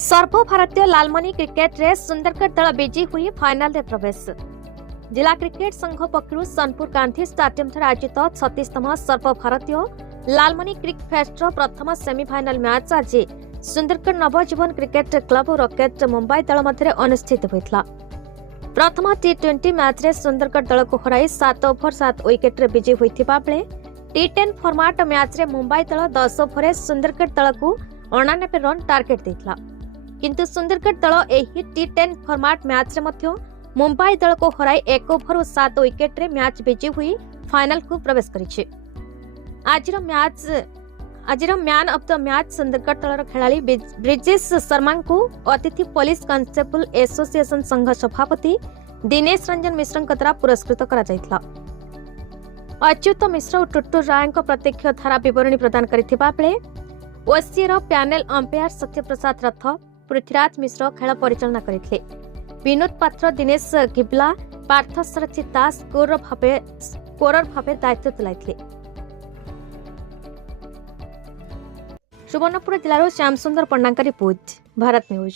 सर्वभारतीय Lalmani cricket रे सुंदरगढ़ दल विजयी हुई फाइनल रे प्रवेश। जिला क्रिकेट संघ पक्षरु सोनपुर गांधी स्टेडियम आयोजित 36तम सर्वभारतीय लालमनी क्रिकेट फेस्ट प्रथम सेमीफाइनल मैच आज सुंदरगढ़ नवजीवन क्रिकेट क्लब और रॉकेट मुंबई दल मध्य अनुष्ठित होता। प्रथम टी20 मैच रे सुंदरगढ़ दल को हराई 7 ओवर 7 विकेट रे विजयी होइथिबा बेले टी10 फॉर्मेट मैच रे मुंबई दल 10 ओवर रे सुंदरगढ़ दल को 89 रन टार्गेट देथिला। किंतु सुंदरगढ़ दल एही टी10 फॉर्मेट मैच रे मध्य मुंबई दल को हराई 1 ओवर और 7 विकेट रे मैच विजयी हुई फाइनल को प्रवेश करिछि। आजिर man of the match Sundargarh दलर खेलाड़ी ब्रिजेश शर्मा को अतिथि पुलिस कांस्टेबल एसोसिएशन संघ सभापति दिनेश रंजन मिश्र द्वारा पुरस्कृत करा जायतिला। अच्युत मिश्र और टुट्टू राय प्रत्यक्ष धारा विवरणी प्रदान करथिबा बेले ओसीएर पैनल अंपायर सत्यप्रसाद रथ पृथ्वीराज मिश्र खेल परिचालना करथिले। विनोद पात्र दिनेश गिबला पार्थ सरची दास स्कोरर भावे दायित्व तुलाइथिले। सुवर्णपुर जिलार श्याम सुंदर पंडांका रिपोर्ट, भारत न्यूज।